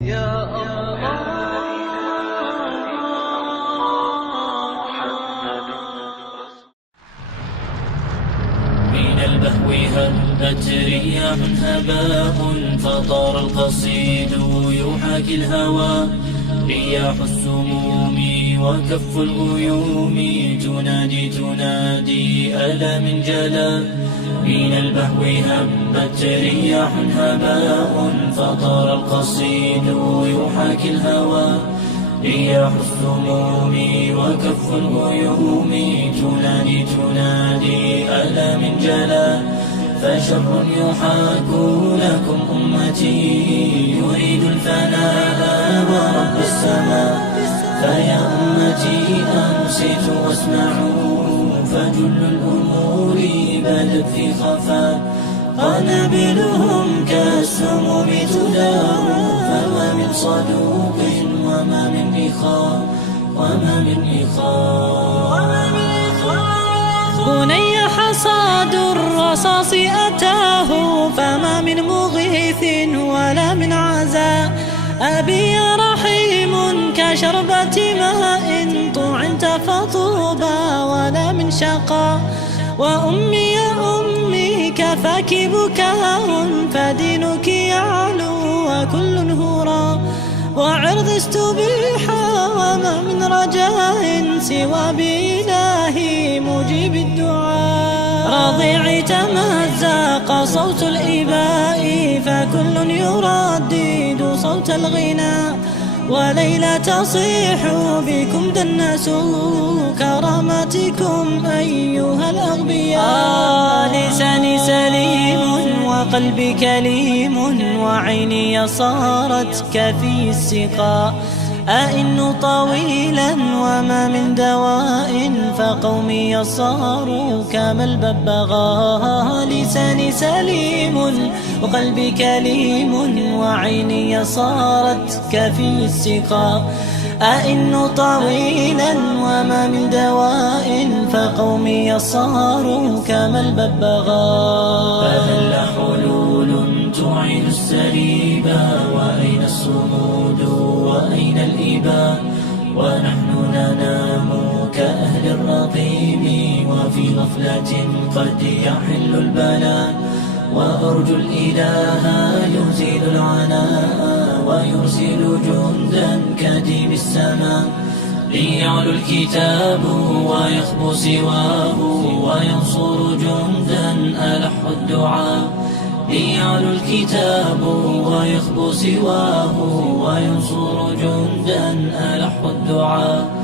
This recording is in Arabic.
يا الله محمد من البهو هبت رياح هباء فطار القصيد يحاكي الهوى رياح السموم وكف الغيوم تنادي ألا من جلا من البهو هبت رياح هباء فطار القصيد يحاكي الهوى رياح السموم وكف الغيوم تنادي ألا من جلا فشر يحاك لكم أمتي يريد الفناء ورب السماء فيا أمتي أنصتوا واسمعوا فجل الأمور بدت في خفاء قنابلهم كالسموم تدار فما من صدوق وما من إخاء بني حصاد الرصاص أتاه فما من مغيث ولا من عزاء أبي يا رحيم كشربة ماء طعنت فطوبى ولا من شقاء وأمي يا أمي كفاك بكاء فدينك يعلو وكل هرى وعرض استبيحا وما من رجاء سوى بإلهي مجيب الدعاء رضيعي تمزق صوت الإباء فكل يردد صوت الغناء وليلى تصيح بكم دنس كرامتكم أيها الأغبياء لساني سليم وقلبي كليم وعيني صارت كفي السقاء أئن طويلا وما من دواء فقومي صاروا كما الببغاء لساني سليم وقلبي كليم وعيني صارت كفي السقاء أئن طويلا وما من دواء فقومي صاروا كما الببغاء فهل حلول تعيد السريبا وأين الصمود وأين الإباء ونحن ننام كأهل الرقيب وفي غفلة قد يحل البلاء وأرجو الإله يزيل العناء ويرسل جندا كديب السماء ليعلو الكتاب ويخبو سواه وينصر جندا ألح الدعاء ليعلو الكتاب ويخبو سواه وينصر جندا ألح الدعاء